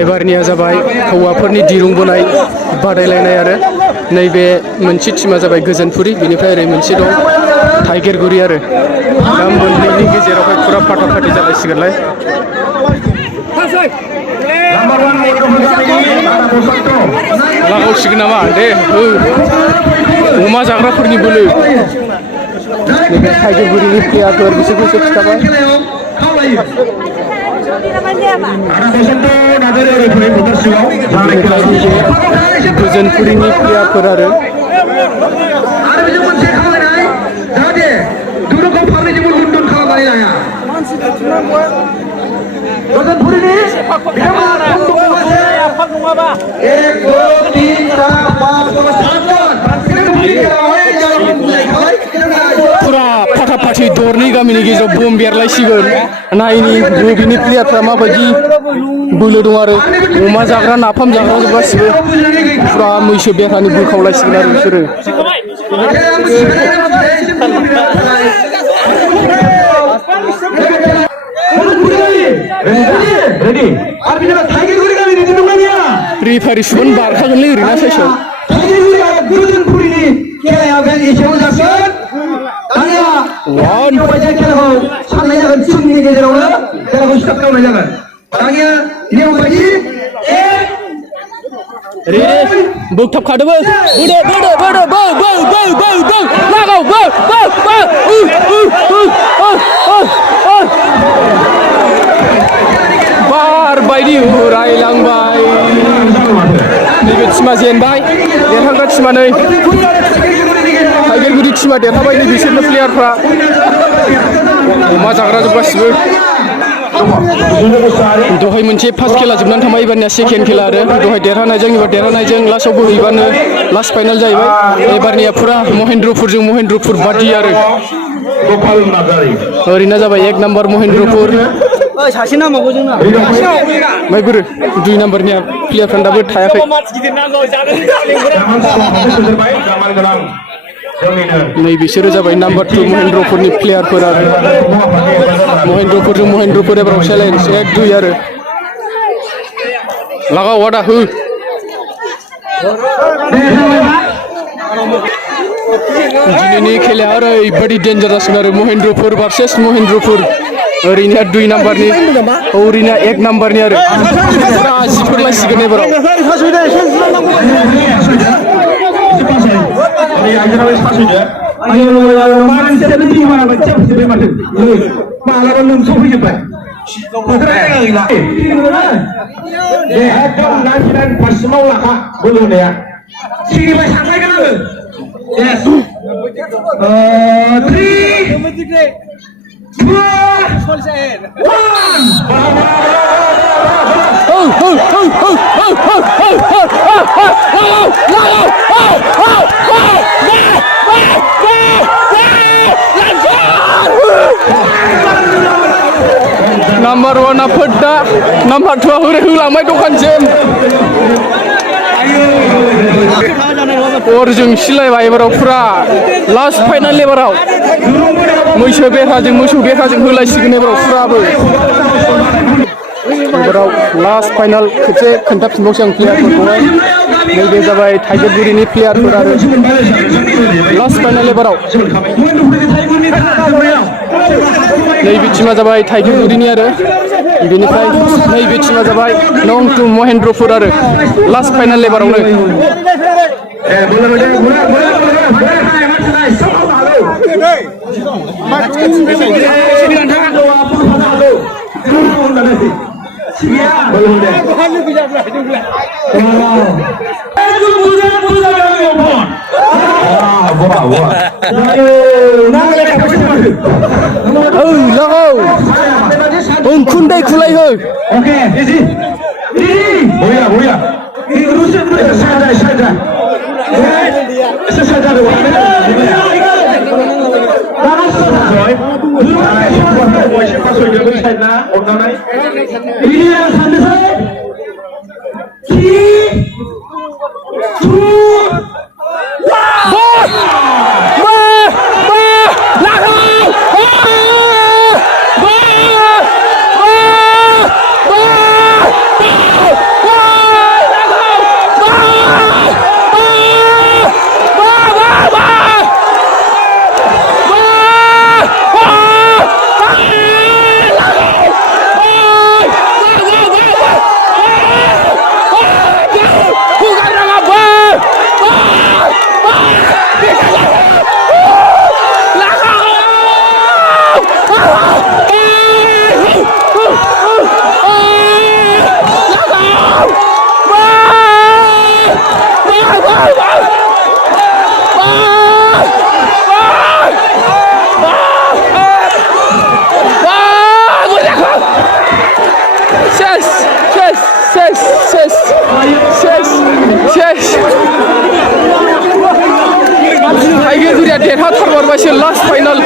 एबारनिया जाबाय हौवाफोरनि दिरुं बोनाय बादायलायनाय आरो नैबे मोनसे टीमा जाबाय गोजोनपुरी बिनिफ्राय ओरै मोनसे दं टाइगेरगुरि आरो दा मोननैनि गेजेरावहाय फुरा फाटाफाटि जालायसिगोनलाय लागावसिगोन नामा दे अमा जाग्राफोरनि बोलो नैबे टाइगेरगुरिनि प्लेयारफोर बिसोरखौसो खिथाबाय गोजोनपुरिनि प्लेयारफोर आरो फुरा फाटाफाटि दरनै गामिनि गेजेराव बम बेरलायसिगोन नायनि बबेनि प्लेयारफ्रा माबायदि बोलो दं आरो अमा जाग्रा नाफाम जाग्रा गासिबो फुरा मैसो बेरानि बोखावलायसिगोन आरो बिसोरो रिफारि सुन बारखागोनलै ओरैनो साइसआव बोगथाबखादोबो लागाव बार बायदि उरायलांबाय नैबे टीमा जेनबाय देरहाग्रा टीमा नै टाइगेरगुरि टीमा देरहाबाय नै बिसोरनो प्लेयारफ्रा अमा जाग्रा जोब गासिबो दहाय मोनसे फार्स्ट खेला जोबनानै थांबाय एबारनिया सेकेन्ड खेला आरो दहाय देरहानायजों एबार देरहानायजों लास्टआव बोहैबानो लास्ट फाइनाल जाहैबाय एबारनिया फुरा महेन्द्रपुर बादि आरो ओरैनो जाबाय 1 नाम्बार महेन्द्रपुर सासे नामावबो जोंना ओमफ्राय बोरो 2 नाम्बारनिया प्लेयारफ्रा दाबो थायाखै नै बिसोरो जाबाय नाम्बार 2 महेन्द्रपुरनि प्लेयारफोर आरो महेन्द्रपुर एबाराव चेलेन्ज 1-2 आरो लागाव आदा हो दिनैनि खेलाया ओरैबायदि डेन्जार जासिगोन आरो महेन्द्रपुर भार्सेस महेन्द्रपुर ओरैनो 2 नाम्बारनि ओरैनो 1 नाम्बारनि आरो फुरा जिफोरलायसिगोन एबाराव Number 1 Apodda, number 2 होलांबाय दखानसिम अरजों सिलायबाय एबाराव फुरा लास्ट फाइनाल एबाराव मोसौ बेराजों होलायसिगोन एबाराव फुराबो एबाराव लास्ट फाइनाल खेबसे खोन्थाफिनबावसै आं प्लेयारफोरखौहाय नैबे जाबाय टाइगेरगुरिनि प्लेयारफोर आरो लास्ट फाइनाल एबाराव नैबे टीमा जाबाय टाइगेरगुरिनि आरो बेनिफ्राय नैबे टीमा जाबाय नं 2 महेन्द्रपुर आरो लास्ट फाइनाल एबारावनो खुन्दै खुलाय हो देरहाथारमारबायसो लास्ट फाइनाल